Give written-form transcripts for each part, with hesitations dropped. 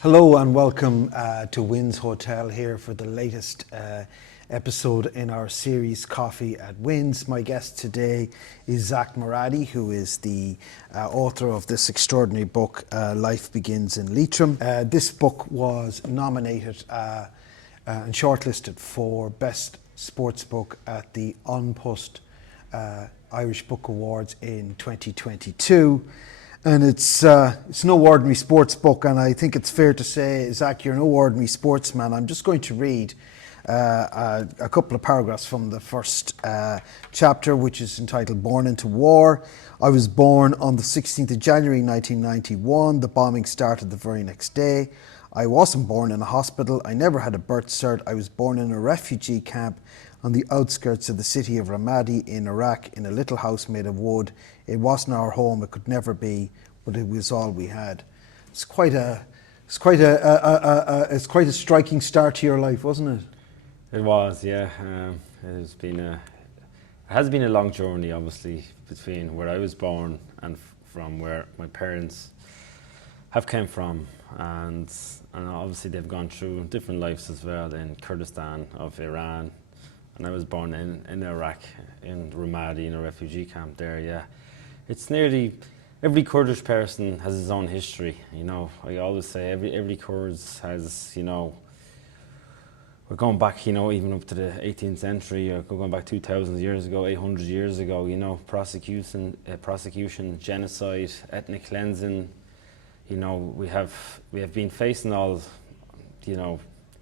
Hello and welcome to Wynns Hotel here for the latest episode in our series Coffee at Wynns. My guest today is Zac Moradi, who is the author of this extraordinary book, Life Begins in Leitrim. This book was nominated and shortlisted for Best Sports Book at the Unpost Irish Book Awards in 2022. And it's no ordinary sports book, and I think it's fair to say, Zac, you're no ordinary sportsman. I'm just going to read a couple of paragraphs from the first chapter, which is entitled Born into War. I was born on the 16th of January 1991. The bombing started the very next day. I wasn't born in a hospital. I never had a birth cert. I was born in a refugee camp on the outskirts of the city of Ramadi in Iraq, in a little house made of wood. It wasn't our home, it could never be, but it was all we had. It's quite a striking start to your life, wasn't it? It was, yeah. It has been a long journey, obviously, between where I was born and from where my parents have came from, and obviously they've gone through different lives as well in Kurdistan of Iran. And I was born in Iraq, in Ramadi, in a refugee camp there, yeah. It's nearly, every Kurdish person has his own history, you know. I always say every Kurd has, you know, we're going back, you know, even up to the 18th century, or going back 2,000 years ago, 800 years ago, you know, prosecution, genocide, ethnic cleansing, you know, we have been facing all, you know,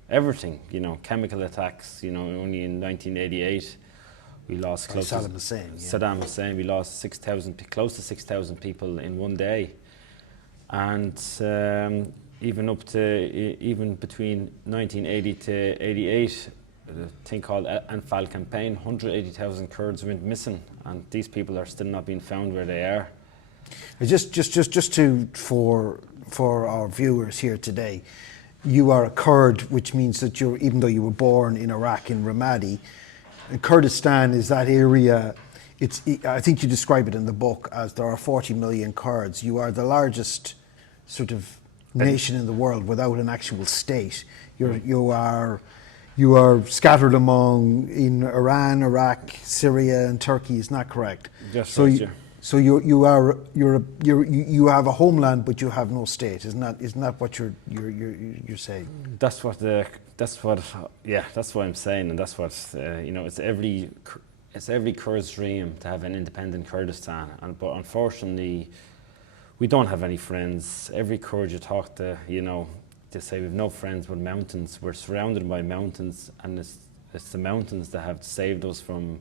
everything, you know, chemical attacks, you know, only in 1988 we lost close to Saddam Hussein, we lost close to 6,000 people in one day. And even between 1980 to 88, a thing called Anfal campaign, 180,000 Kurds went missing, and these people are still not being found where they are. For our viewers here today, you are a Kurd, which means that even though you were born in Iraq, in Ramadi, and Kurdistan is that area. I think you describe it in the book as there are 40 million Kurds. You are the largest sort of nation in the world without an actual state. You are scattered in Iran, Iraq, Syria, and Turkey. Is not correct? Yes, right, yeah. So you have a homeland, but you have no state. Isn't that what you're saying? That's what I'm saying, and that's what you know. It's every Kurd's dream to have an independent Kurdistan, but unfortunately, we don't have any friends. Every Kurd you talk to, you know, they say we've no friends with mountains. We're surrounded by mountains, and it's the mountains that have saved us from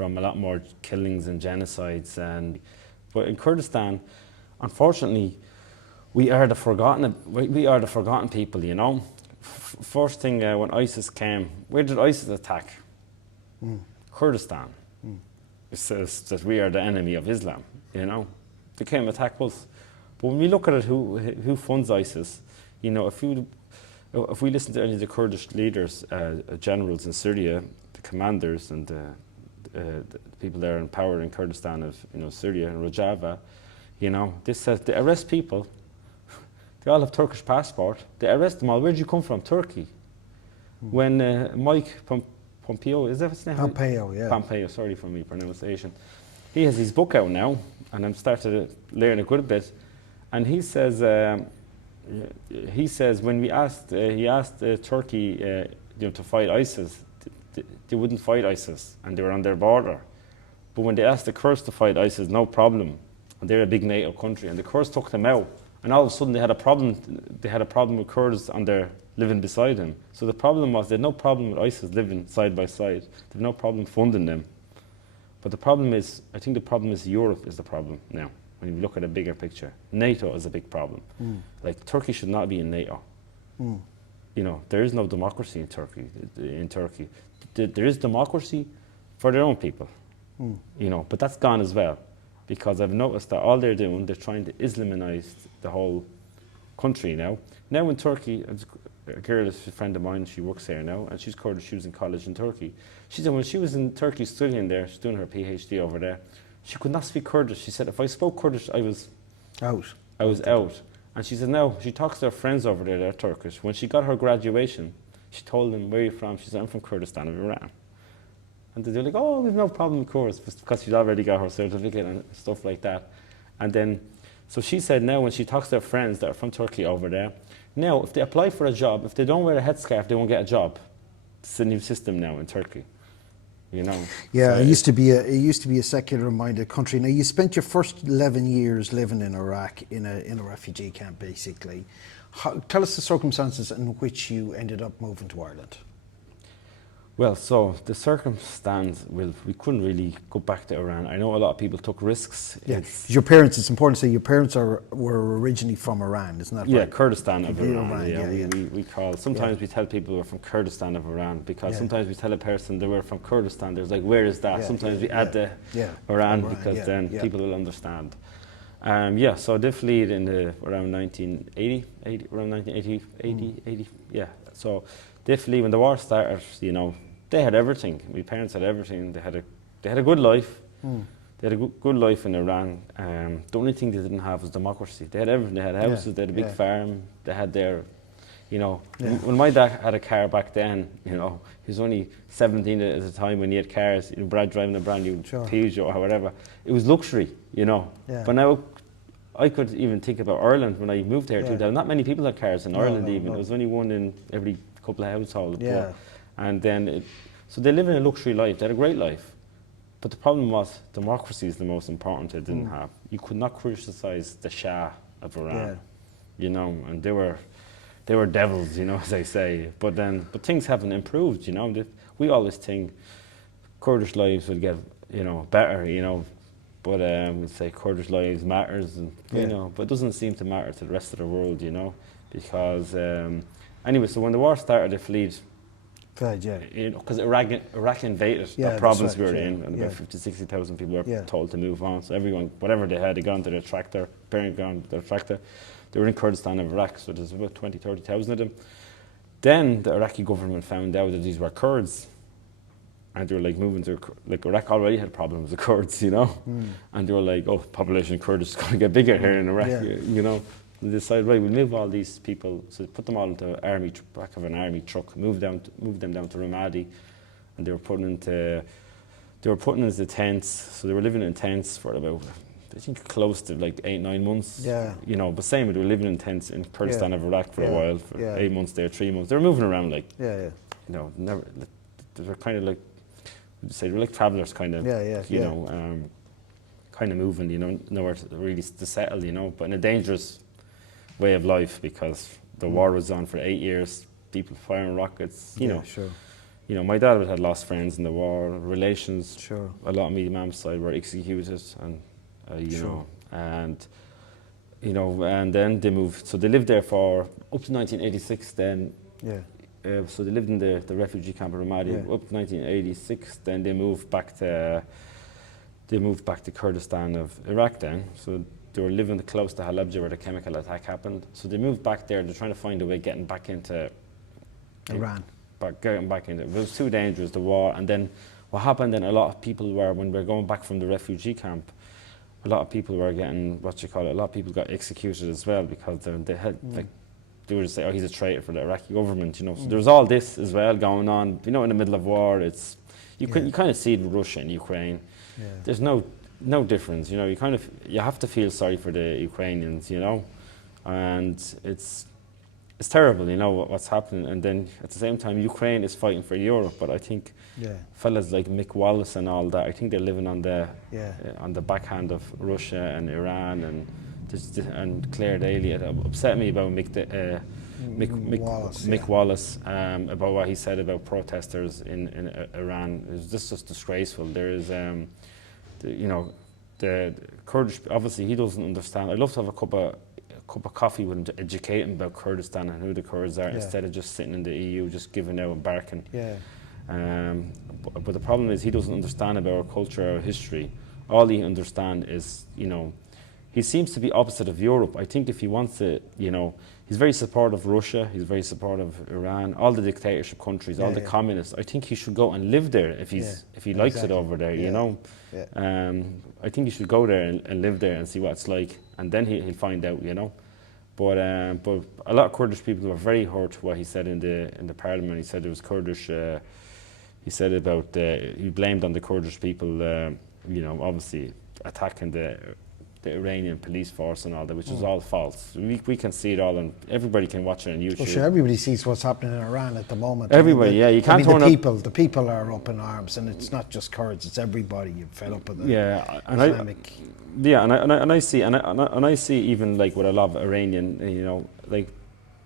a lot more killings and genocides. But in Kurdistan, unfortunately, we are the forgotten people, you know. First thing, when ISIS came, where did ISIS attack? Kurdistan. It says that we are the enemy of Islam, you know. They came attack us. But when we look at it, who funds ISIS, you know, if we listen to any of the Kurdish leaders, generals in Syria, the commanders and the people there in power in Kurdistan of, you know, Syria and Rojava, you know, they said they arrest people. They all have Turkish passport. They arrest them all. Where did you come from? Turkey. When Mike Pompeo, is that his name? Pompeo, yeah. Pompeo, sorry for my pronunciation. He has his book out now, and I'm starting to learn a good bit. And he says when he asked Turkey, you know, to fight ISIS, they wouldn't fight ISIS, and they were on their border. But when they asked the Kurds to fight ISIS, no problem. And they're a big NATO country, and the Kurds took them out. And all of a sudden they had a problem. They had a problem with Kurds living beside them. So the problem was they had no problem with ISIS living side by side. They had no problem funding them. But the problem is, I think the problem is Europe is the problem now. When you look at a bigger picture, NATO is a big problem. Like, Turkey should not be in NATO. You know, there is no democracy in Turkey. There is democracy for their own people. You know, but that's gone as well, because I've noticed that all they're doing, they're trying to Islaminize the whole country now. Now in Turkey, a girl is a friend of mine, she works here now, and she's Kurdish, she was in college in Turkey. She said when she was in Turkey studying there, she's doing her PhD over there, she could not speak Kurdish. She said if I spoke Kurdish, I was out. And she says now, she talks to her friends over there, they're Turkish. When she got her graduation, she told them, where are you from? She said, I'm from Kurdistan of Iran. And they're like, oh, we've no problem, of course, because she's already got her certificate and stuff like that. And then, so she said now when she talks to her friends that are from Turkey over there, now if they apply for a job, if they don't wear a headscarf, they won't get a job. It's a new system now in Turkey. You know. Yeah, So it used to be a secular-minded country. Now, you spent your first 11 years living in Iraq in a refugee camp, basically. Tell us the circumstances in which you ended up moving to Ireland. Well, so the circumstance, we couldn't really go back to Iran. I know a lot of people took risks. Yeah, your parents, it's important to say your parents were originally from Iran, isn't that right? Yeah, Kurdistan of Iran. We call, sometimes we tell people we're from Kurdistan of Iran because sometimes we tell a person they were from Kurdistan, there's like, where is that? Sometimes we add the Iran because then people will understand. So definitely in around 1980, so definitely when the war started, you know, they had everything. My parents had everything. They had a good life. They had a good life in Iran. The only thing they didn't have was democracy. They had everything. They had houses. They had a big farm. They had their, you know, when my dad had a car back then, you know, he was only 17 at the time when he had cars. You know, Brad driving a brand new Peugeot or whatever. It was luxury, you know. Yeah. But now I could even think about Ireland when I moved here. Too. Not many people had cars in Ireland even. There was only one in every couple of households. Yeah. And then, so they live in a luxury life. They had a great life. But the problem was democracy is the most important they didn't have. You could not criticize the Shah of Iran, you know, and they were devils, you know, as they say. But things haven't improved, you know. We always think Kurdish lives will get, you know, better, you know. But we'd say Kurdish lives matters, and you know, but it doesn't seem to matter to the rest of the world, you know, because anyway. So when the war started, they fled. You know, because Iraq invaded the province we were in, and about 50,000-60,000 people were told to move on. So everyone, whatever they had, they got onto their tractor, parent got onto their tractor. They were in Kurdistan of Iraq, so there's about 20,000-30,000 of them. Then the Iraqi government found out that these were Kurds. And they were like moving to, like Iraq already had problems with Kurds, you know? And they were like, oh, population of Kurdish is going to get bigger here in Iraq, you know? They decided, right, we'll move all these people, so put them all into back of an army truck, move them down to Ramadi, and they were putting into tents. So they were living in tents for about, I think, close to like 8-9 months. Yeah. You know, but same, they were living in tents in Kurdistan of Iraq for a while, for 8 months there, 3 months. They were moving around like, you know, never. They were kind of like, they were like travellers, kind of, you know, kind of moving, you know, nowhere really to settle, you know, but in a dangerous way of life because the war was on for 8 years, people firing rockets, you know. Sure. You know, my dad had lost friends in the war, relations. Sure. A lot of my mum's side were executed, and you know, and you know, and then they moved. So they lived there for up to 1986. Then. Yeah. So they lived in the refugee camp in Ramadi up to 1986. Then they moved back to Kurdistan of Iraq. Then, so they were living close to Halabja where the chemical attack happened. So they moved back there. They're trying to find a way getting back into Iran. Getting back into it was too dangerous, the war. And then what happened? Then a lot of people were, when we were going back from the refugee camp, a lot of people were getting a lot of people got executed as well because they had like. They would just say, oh, he's a traitor for the Iraqi government, you know. So there was all this as well going on, you know, in the middle of war. It's you kind of see it with Russia and Ukraine. Yeah. There's no difference, you know. You have to feel sorry for the Ukrainians, you know, and it's terrible, you know, what's happening. And then at the same time, Ukraine is fighting for Europe, but I think fellas like Mick Wallace and all that, I think they're living on the backhand of Russia and Iran and Claire Daly. It upset me about Mick Wallace about what he said about protesters in Iran. It was just disgraceful. There is, you know, the Kurdish. Obviously, he doesn't understand. I'd love to have a cup of coffee with him to educate him about Kurdistan and who the Kurds are, instead of just sitting in the EU, just giving out and barking. Yeah. But the problem is he doesn't understand about our culture, our history. All he understands is, you know. He seems to be opposite of Europe. I think if he wants to, you know, he's very supportive of Russia, he's very supportive of Iran, all the dictatorship countries, all the communists. I think he should go and live there if he likes it over there, you know. Yeah. I think he should go there and live there and see what it's like, and then he'll find out, you know. But a lot of Kurdish people were very hurt what he said in the parliament. He said it was Kurdish. He said about he blamed on the Kurdish people, obviously attacking the Iranian police force and all that, which is all false. We can see it all, and everybody can watch it on YouTube. Well, sure, everybody sees what's happening in Iran at the moment. Everybody, yeah, you can't turn the people are up in arms, and it's not just Kurds; it's everybody. You're fed up with the Islamic. And I see even like with a lot of Iranian, like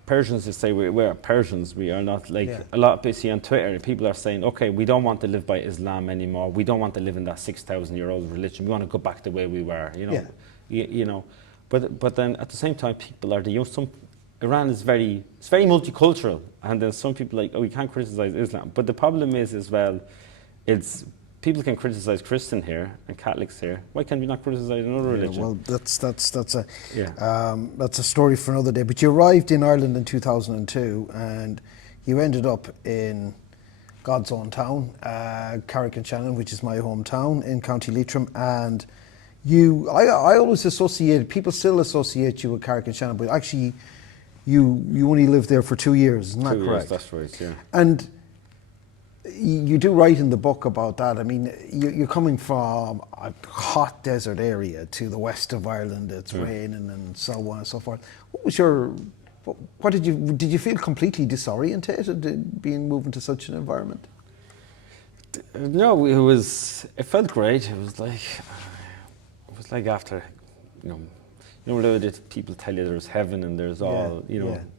Persians who say we're Persians, we are not like a lot of people see on Twitter. People are saying, okay, we don't want to live by Islam anymore. We don't want to live in that 6,000-year-old religion. We want to go back the way we were. But then at the same time, people are Iran is very multicultural, and then some people like, oh, we can't criticize Islam. But the problem is as well, it's people can criticize Christian here and Catholics here. Why can we not criticize another religion? Well, that's a story for another day. But you arrived in Ireland in 2002, and you ended up in God's own town, Carrick-on-Shannon, which is my hometown in County Leitrim. And I always people still associate you with Carrick-on-Shannon, but actually you only lived there for 2 years, isn't that correct? 2 years, that's right, yeah. And you do write in the book about that. I mean, you're coming from a hot desert area to the west of Ireland. It's raining and so on and so forth. What did you feel completely disorientated moving to such an environment? No, it felt great. It was like after, people tell you there's heaven and there's all,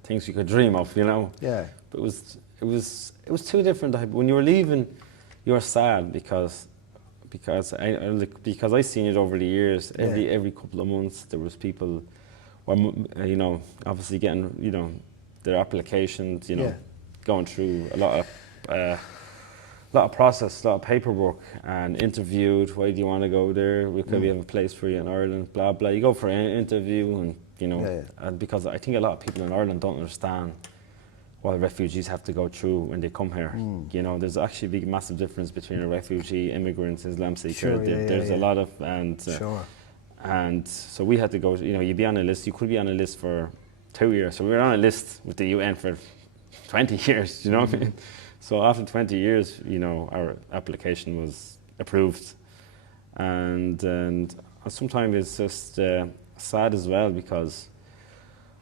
things you could dream of, Yeah. But it was too different. When you were leaving, you were sad because I seen it over the years. Every couple of months there was people, obviously getting their applications, going through a lot of process, a lot of paperwork, and interviewed. Why do you want to go there? We have a place for you in Ireland. Blah blah. You go for an interview, and and because I think a lot of people in Ireland don't understand what refugees have to go through when they come here. There's actually a big, massive difference between a refugee, immigrants, Islam seeker. Sure, there's a lot of, and so we had to go. You'd be on a list. You could be on a list for 2 years. So we were on a list with the UN for 20 years. What I mean? So after 20 years, our application was approved, and sometimes it's just sad as well because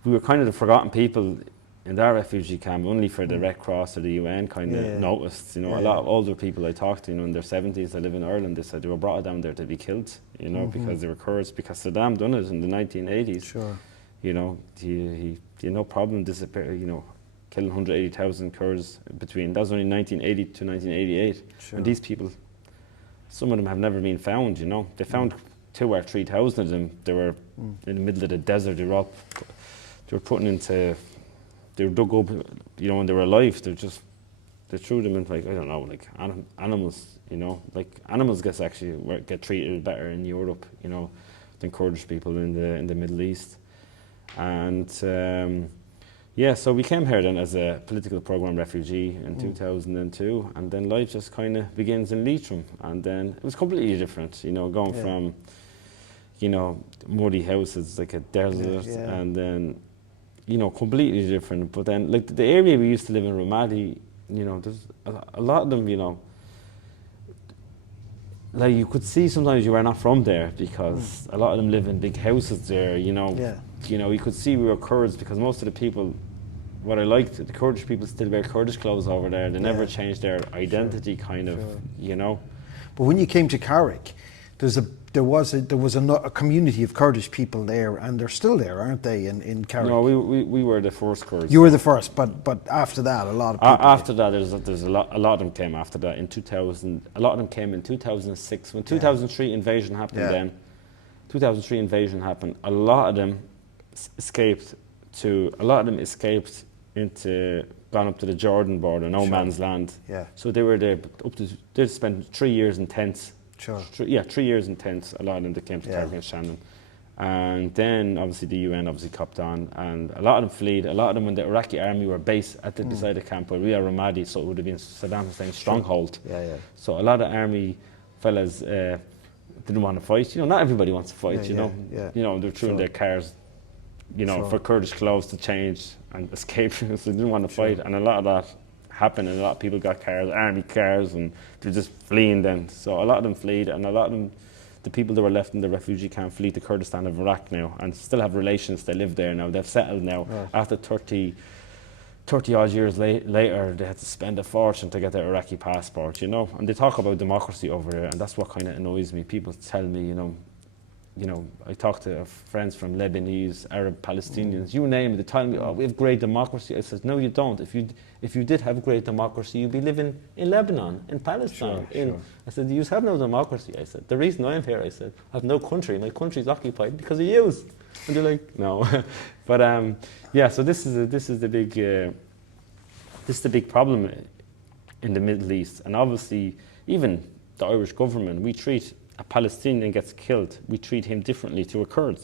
we were kind of the forgotten people in that refugee camp, only for the Red Cross or the UN kind of noticed. A lot of older people I talked to, in their 70s, they live in Ireland, they said they were brought down there to be killed, because they were Kurds, because Saddam done it in the 1980s. Sure. He no problem killing 180,000 Kurds that was only 1980 to 1988. Sure. And these people, some of them have never been found, They found 2,000 or 3,000 of them. They were in the middle of the desert. They were putting into... They were dug up, when they were alive. They threw them into animals. Like animals get treated better in Europe, than Kurdish people in the Middle East. And so we came here then as a political program refugee in 2002, and then life just kind of begins in Leitrim, and then it was completely different. Going from muddy houses like a desert, and then. Completely different. But then, like the area we used to live in, Romadi, there's a lot of them, like you could see sometimes you were not from there because a lot of them live in big houses there, you could see we were Kurds because most of the people, what I liked, the Kurdish people still wear Kurdish clothes over there. They never changed their identity, But when you came to Carrick, there was a community of Kurdish people there, and they're still there, aren't they? In Carrick. No, we were the first Kurds. You were the first, but after that, a lot of people. After that, there's a lot of them came after that. In 2000, a lot of them came in 2006 when 2003 invasion happened. Then 2003 invasion happened. A lot of them escaped gone up to the Jordan border, no man's land. Yeah. So they were there they spent 3 years in tents. Sure. 3 years in tents, a lot of them that came to Carrick-on-Shannon. And then obviously the UN copped on, and a lot of them fled. A lot of them, when the Iraqi army were based at the beside the camp where we are, Ramadi, so it would have been Saddam Hussein's stronghold. So a lot of army fellas didn't want to fight. Not everybody wants to fight. They're through in their cars, for Kurdish clothes to change and escape, so they didn't want to fight, and a lot of that happened, and a lot of people got cars, army cars, and they're just fleeing then. So a lot of them fled, and a lot of them, the people that were left in the refugee camp, flee to Kurdistan of Iraq now, and still have relations. They live there now. They've settled now. Right. After 30 odd years later, they had to spend a fortune to get their Iraqi passport, And they talk about democracy over there, and that's what kind of annoys me. People tell me, I talk to friends from Lebanese, Arab, Palestinians, you name it. They tell me, "Oh, we have great democracy." I said, "No, you don't. If you did have great democracy, you'd be living in Lebanon, in Palestine." Sure. I said, "You have no democracy." I said, "The reason I'm here," I said, "I have no country. My country's occupied because of you." And they're like, "No," but So this is the big problem in the Middle East, and obviously even the Irish government, we treat a Palestinian gets killed, we treat him differently to a Kurd.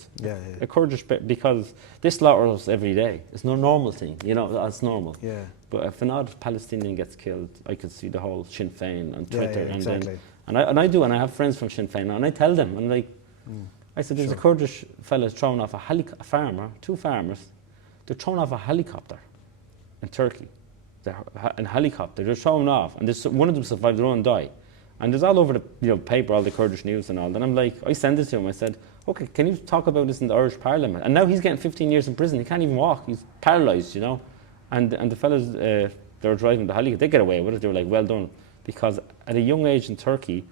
A Kurdish, because they slaughter us every day. It's no normal thing, that's normal. Yeah. But if an odd Palestinian gets killed, I could see the whole Sinn Féin on Twitter. Yeah, exactly. And I do, and I have friends from Sinn Féin, and I tell them, I'm like, I said, there's a Kurdish fella thrown off a farmer, two farmers, they're thrown off a helicopter in Turkey. They're in a helicopter, they're thrown off, and one of them survived, their own die. And there's all over the paper, all the Kurdish news and all. And I'm like, I sent it to him. I said, "Okay, can you talk about this in the Irish Parliament?" And now he's getting 15 years in prison. He can't even walk. He's paralysed, And the fellas they were driving the helicopter, they get away with it. They were like, "Well done," because at a young age in Turkey,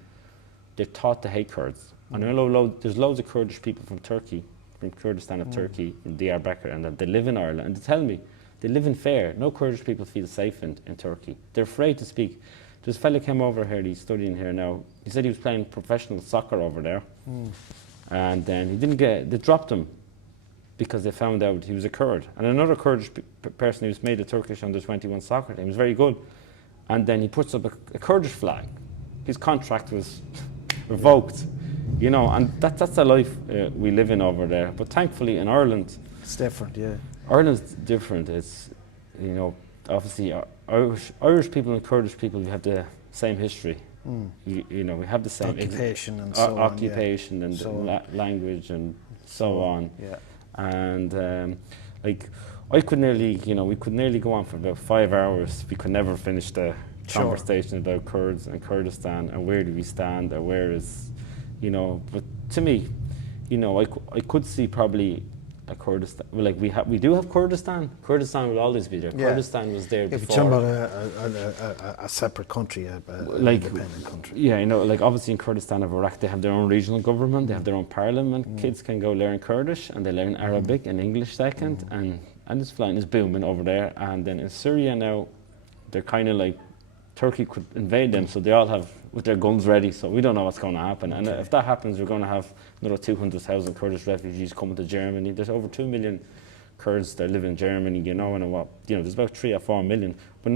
they're taught to hate Kurds. And I know there's loads of Kurdish people from Turkey, from Kurdistan of Turkey, from Diyarbakir, and they live in Ireland. And they tell me they live in fear. No Kurdish people feel safe in Turkey. They're afraid to speak. There's a fella came over here, he's studying here now. He said he was playing professional soccer over there. And then they dropped him because they found out he was a Kurd. And another Kurdish person who's made a Turkish under-21 soccer team, was very good. And then he puts up a Kurdish flag. His contract was revoked, and that's the life we live in over there. But thankfully in Ireland, it's different, yeah. Ireland's different. It's, obviously Irish people and Kurdish people, we have the same history. We have the same occupation and so occupation on, and so language and so on. Yeah. And I could nearly, we could nearly go on for about 5 hours. We could never finish the conversation about Kurds and Kurdistan and where do we stand or where is, But to me, I could see probably a Kurdistan. Well, we do have Kurdistan. Kurdistan will always be there. Kurdistan was there before. If you're talking about a separate country, an independent country. Yeah, obviously in Kurdistan of Iraq, they have their own regional government. They have their own parliament. Kids can go learn Kurdish and they learn Arabic and English second, and it's flying, it's booming over there. And then in Syria now, they're kind of like Turkey could invade them, so they all have with their guns ready. So we don't know what's going to happen. And if that happens, we're going to have another 200,000 Kurdish refugees coming to Germany. There's over 2 million Kurds that live in Germany, and there's about 3 or 4 million. But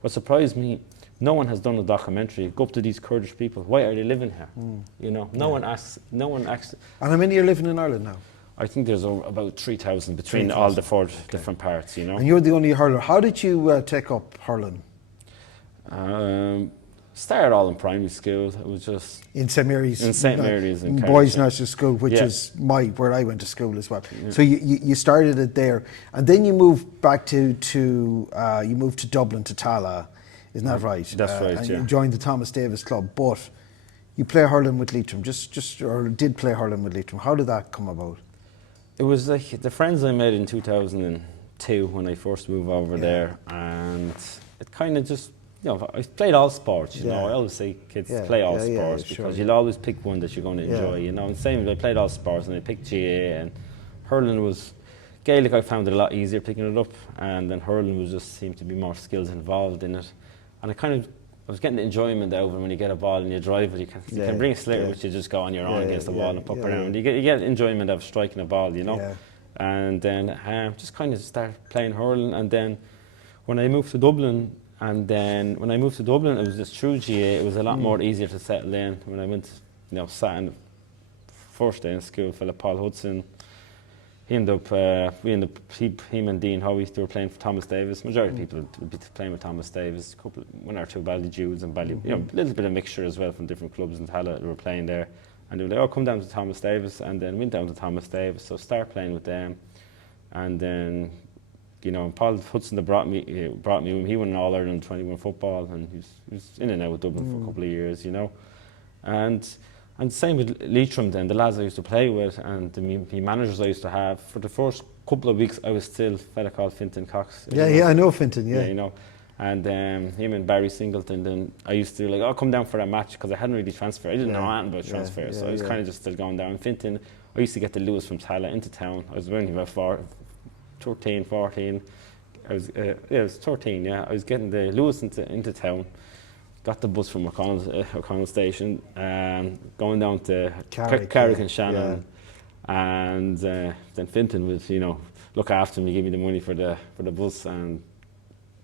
what surprised me, no one has done a documentary. Go up to these Kurdish people. Why are they living here? No one asks. And how many are living in Ireland now? I think there's about 3,000 between all the four different parts. And you're the only hurler. How did you take up hurling? Started all in primary school. It was just in St Mary's. In St Mary's, in Boys Nursery School, which is where I went to school as well. Yeah. So you started it there, and then you moved back to Dublin to Tala, isn't that right? That's right. And you joined the Thomas Davis Club, but you play hurling with Leitrim, or did play hurling with Leitrim. How did that come about? It was like the friends I made in 2002 when I first moved over there, and it kind of just. I played all sports, I always say kids play all sports because you'll always pick one that you're going to enjoy, And same, I played all sports and I picked GA, and hurling was, Gaelic I found it a lot easier picking it up, and then hurling seemed to be more skills involved in it. And I was getting the enjoyment out of it when you get a ball and you drive it, you can bring a sliotar which you just go on your own against the wall and pop around. You get enjoyment of striking a ball, And then just kind of started playing hurling, and then when I moved to Dublin, it was just through GA. It was a lot more easier to settle in. When I went, sat in the first day in school, fella Paul Hudson. Him and Dean Howie, they were playing for Thomas Davis. Majority of people would be playing with Thomas Davis. One or two Ballyjudes and a little bit of mixture as well from different clubs in Tala that were playing there. And they were like, "Oh, come down to Thomas Davis," and then went down to Thomas Davis. So start playing with them. And then, you know, Paul Hudson that brought me home. He won an All-Ireland 21 football, and he was in and out of Dublin for a couple of years, you know. And same with Leitrim then, the lads I used to play with and the managers I used to have. For the first couple of weeks, I was still a fella called Fintan Cox. Yeah, I know Fintan, yeah. Yeah, you know. And him and Barry Singleton, then I used to like, come down for that match, because I hadn't really transferred. I didn't know anything about transfer, so I was kind of just still going down. And Fintan, I used to get the Lewis from Tala into town. I was only about 13, 14. I was 13, yeah. I was getting the Lewis into town. Got the bus from O'Connell Station, going down to Carrick and Shannon, and then Fintan would, you know, look after me, give me the money for the bus, and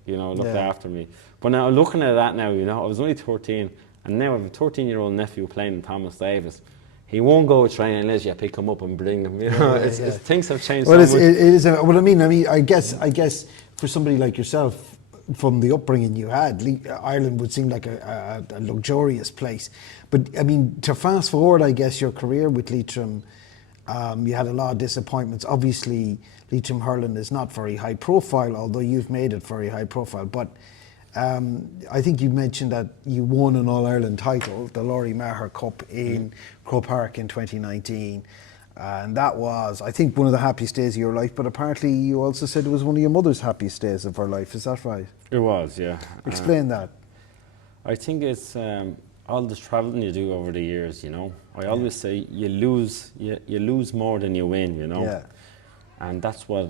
you know, looked after me. But now looking at that now, you know, I was only 13, and now I have a 13-year-old nephew playing in Thomas Davis. He won't go train unless you pick him up and bring him. You know, things have changed. Well, so much. it is. Well, I mean, I guess for somebody like yourself, from the upbringing you had, Ireland would seem like a luxurious place. But I mean, to fast forward, I guess, your career with Leitrim, you had a lot of disappointments. Obviously, Leitrim hurling is not very high profile, although you've made it very high profile. But I think you mentioned that you won an All-Ireland title, the Laurie Maher Cup in Croke Park in 2019. And that was, I think, one of the happiest days of your life, but apparently you also said it was one of your mother's happiest days of her life. Is that right? It was, yeah. Explain that. I think it's all the travelling you do over the years, you know. I always say you lose more than you win, you know. Yeah. And that's what,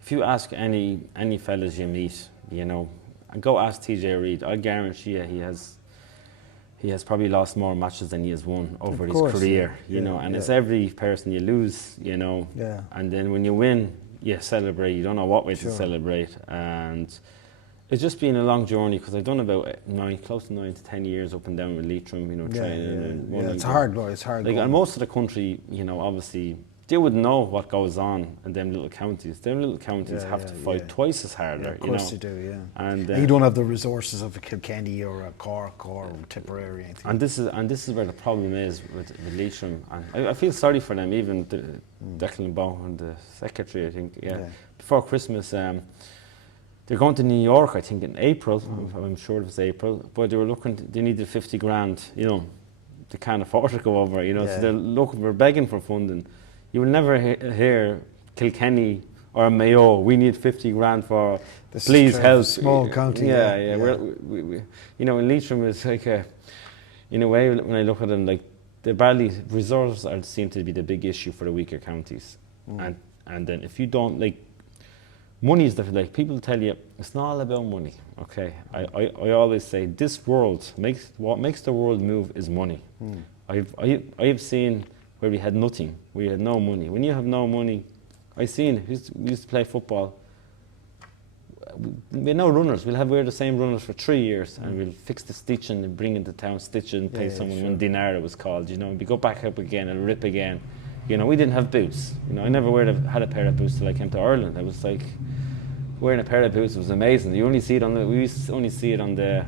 if you ask any fellas you meet, you know, and go ask TJ Reid, I guarantee you he has probably lost more matches than he has won over his career, you know, and it's every person you lose, you know, and then when you win, you celebrate. You don't know what way to celebrate, and it's just been a long journey, because I've done about close to 9 to 10 years up and down with Leitrim, you know, training. And it's hard, Lloyd. It's hard. Like, and most of the country, you know, obviously, they would know what goes on in them little counties. Them little counties have to fight twice as harder, of course you do, yeah. And you don't have the resources of a Kilkenny or a Cork or Tipperary or anything. And this is where the problem is with Leitrim. And I feel sorry for them, even Declan Bowen, the secretary, I think, before Christmas, they're going to New York, I think, in April. I'm sure it was April. But they needed 50 grand, you know. They can't afford to go over, you know. So they're looking, we're begging for funding. You will never hear Kilkenny or Mayo, we need 50 grand for, please help. Small county. We, you know, in Leitrim, it's like in a way, when I look at them, like, reserves seem to be the big issue for the weaker counties. And then if you don't, like, money is like, people tell you, it's not all about money, okay? I always say, this world, what makes the world move is money. I've seen where we had nothing, we had no money. When you have no money, we used to play football. We had no runners. We're the same runners for 3 years, and we'll fix the stitching and bring it to town, stitch it and pay someone $1 dinar, it was called. You know, we go back up again and rip again. You know, we didn't have boots. You know, I never had a pair of boots till I came to Ireland. I was like, wearing a pair of boots was amazing. We used to only see it on the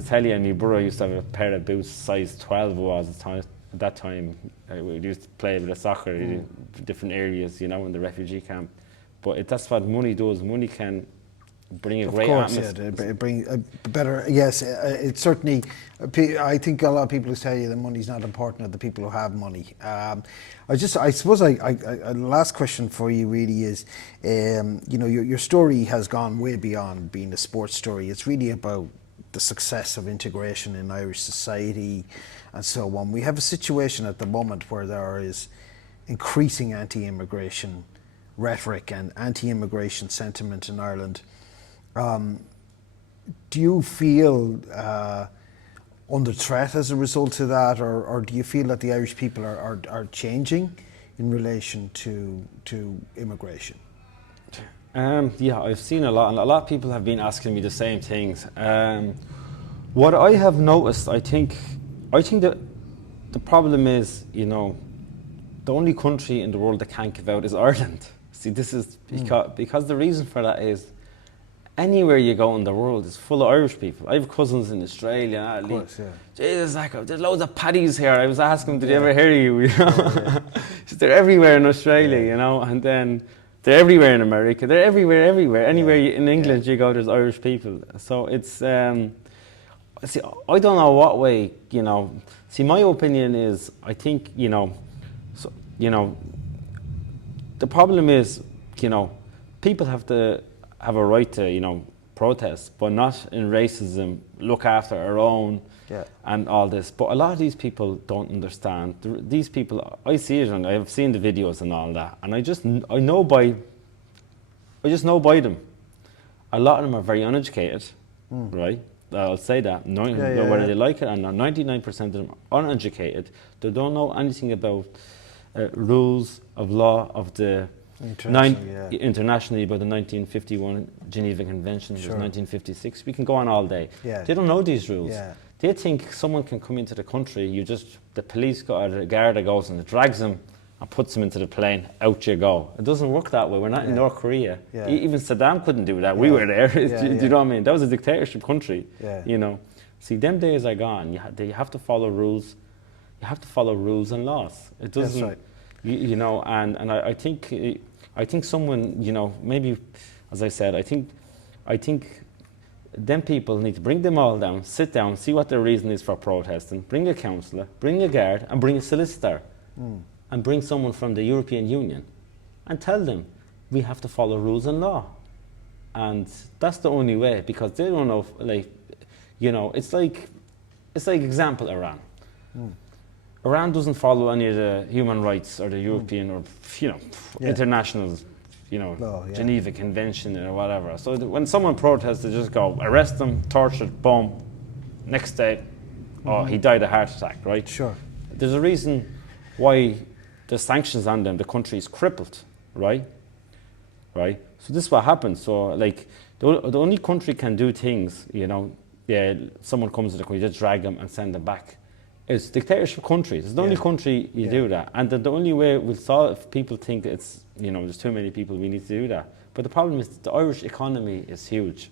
telly, and my brother used to have a pair of boots, size 12 was at that time. We used to play a bit of soccer in different areas, you know, in the refugee camp. But that's what money does. Money can bring a great atmosphere. Yeah, bring a better. Yes, it certainly. I think a lot of people who tell you that money's not important are the people who have money. I suppose the last question for you really is, you know, your story has gone way beyond being a sports story. It's really about the success of integration in Irish society and so on. We have a situation at the moment where there is increasing anti-immigration rhetoric and anti-immigration sentiment in Ireland. Do you feel under threat as a result of that, or do you feel that the Irish people are changing in relation to immigration? Yeah, I've seen a lot, and a lot of people have been asking me the same things. What I have noticed, I think that the problem is, you know, the only country in the world that can't give out is Ireland. See, this is because the reason for that is, anywhere you go in the world is full of Irish people. I have cousins in Australia. Of course, yeah. Jesus, Zach, there's loads of paddies here. I was asking them, did they ever hear you? You know? They're everywhere in Australia, you know. And then They're everywhere in America. They're everywhere. Anywhere in England you go, there's Irish people. So it's, see, I don't know what way, you know. See, my opinion is, I think, you know, so, you know, the problem is, you know, people have to have a right to, you know, protest, but not in racism, look after our own, and all this. But a lot of these people don't understand. These people, I see it, and I've seen the videos and all that, and I just know by them. A lot of them are very uneducated, right? I'll say that. Whether they like it or not, 99% of them are uneducated. They don't know anything about rules of law of the internationally about the 1951 Geneva Convention, there's 1956. We can go on all day. They don't know these rules. They think someone can come into the country, the police got a guard that goes and drags them and puts them into the plane, out you go. It doesn't work that way. We're not in North Korea. Even Saddam couldn't do that. We were there. Do you know what I mean? That was a dictatorship country. You know. See, them days are gone. You have to follow rules. You have to follow rules and laws. It doesn't. That's right. You know, and I think someone, you know, maybe, as I said, I think them people need to bring them all down, sit down, see what their reason is for protesting, bring a counsellor, bring a guard, and bring a solicitor, and bring someone from the European Union, and tell them we have to follow rules and law, and that's the only way, because they don't know, like, you know, it's like example Iran. Iran doesn't follow any of the human rights or the European or, you know, international, you know, Geneva Convention or whatever. So when someone protests, they just go, arrest them, torture, boom, next day, oh, he died of a heart attack, right? Sure. There's a reason why the sanctions on them, the country is crippled, right? Right? So this is what happens. So, like, the only country can do things, you know, someone comes to the country, just drag them and send them back. It's dictatorship countries. It's the only country you do that. And the only way we'll solve, if people think it's, you know, there's too many people, we need to do that. But the problem is the Irish economy is huge,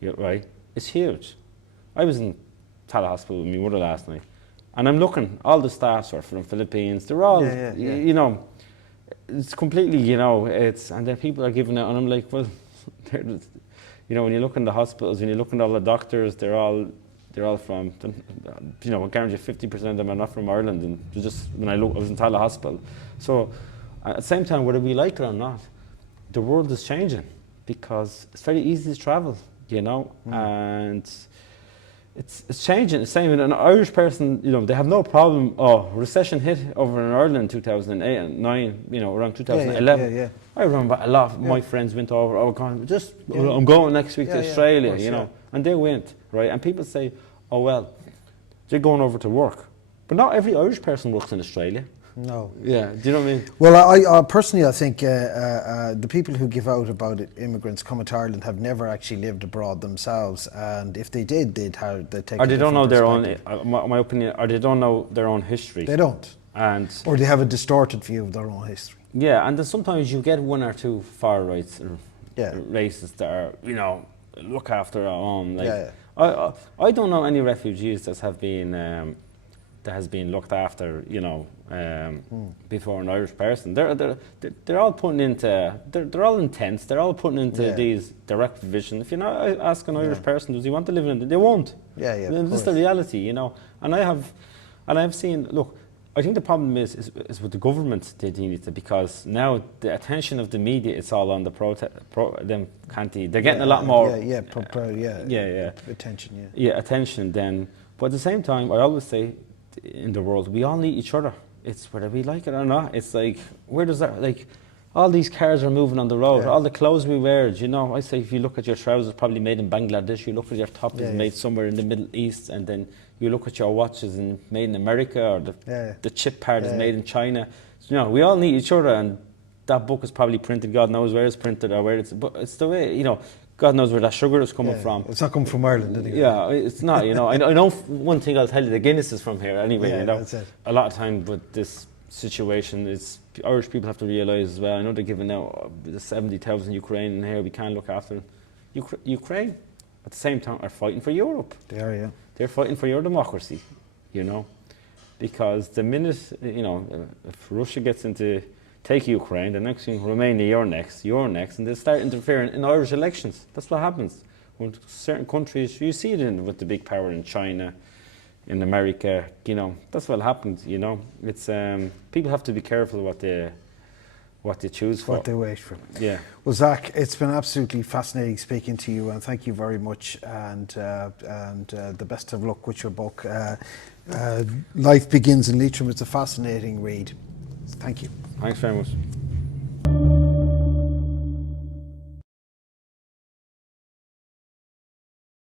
right? It's huge. I was in Tala Hospital with my mother last night, and I'm looking, all the staffs are from Philippines. They're all, you know, it's completely, you know, and then people are giving out, and I'm like, well, you know, when you look in the hospitals, when you look at all the doctors, they're all from, you know, I guarantee 50% of them are not from Ireland, and just, when I was in Tala Hospital. So, at the same time, whether we like it or not, the world is changing, because it's very easy to travel, you know, and it's changing. It's same, an Irish person, you know, they have no problem. Oh, recession hit over in Ireland in 2008 and 9, you know, around 2011. I remember a lot of my friends went over, I'm going next week to Australia, course, you know, and they went, right? And people say, oh, well, they're going over to work. But not every Irish person works in Australia. No. Yeah, do you know what I mean? Well, I personally, I think the people who give out about it, immigrants coming to Ireland, have never actually lived abroad themselves, and if they did, they'd take. Or they don't know their own. My opinion, or they don't know their own history. They don't, or they have a distorted view of their own history. Yeah, and then sometimes you get one or two far rights or racists that are, you know, look after our own. Like, I don't know any refugees that have been that has been looked after, you know, before an Irish person. They're all putting into, they're all intense, they're all putting into these direct provision. If you're not asking an Irish person, does he want to live in it? They won't. This is the reality, you know. And I've seen, look, I think the problem is with the government, they need to, because now the attention of the media is all on the them canty. They're getting a lot more attention. Attention then. But at the same time, I always say, in the world, we all need each other. It's whether we like it or not. It's like, where does that, like, all these cars are moving on the road, all the clothes we wear, you know, I say, if you look at your trousers, probably made in Bangladesh, you look at your top, is made somewhere in the Middle East, and then you look at your watches and made in America, or the chip part is made in China. So, you know, we all need each other, and that book is probably printed, God knows where it's printed or where it's, but it's the way, you know, God knows where that sugar is coming from. It's not coming from Ireland, anyway. Yeah, it's not, you know. I know one thing I'll tell you, the Guinness is from here anyway, you know. That's it. A lot of time with this situation, it's Irish people have to realise as well. I know they're giving out the 70,000 Ukrainian here, we can't look after them. Ukraine, at the same time, are fighting for Europe. They are, yeah. They're fighting for your democracy, you know. Because the minute, you know, if Russia gets into take Ukraine, the next thing Romania, you're next, and they start interfering in Irish elections. That's what happens. When certain countries, you see it with the big power in China, in America, you know, that's what happens, you know. It's people have to be careful what they choose for. What they wait for. Yeah. Well, Zach, it's been absolutely fascinating speaking to you, and thank you very much, and the best of luck with your book. Life Begins in Leitrim. It's a fascinating read. Thank you. Thanks very much.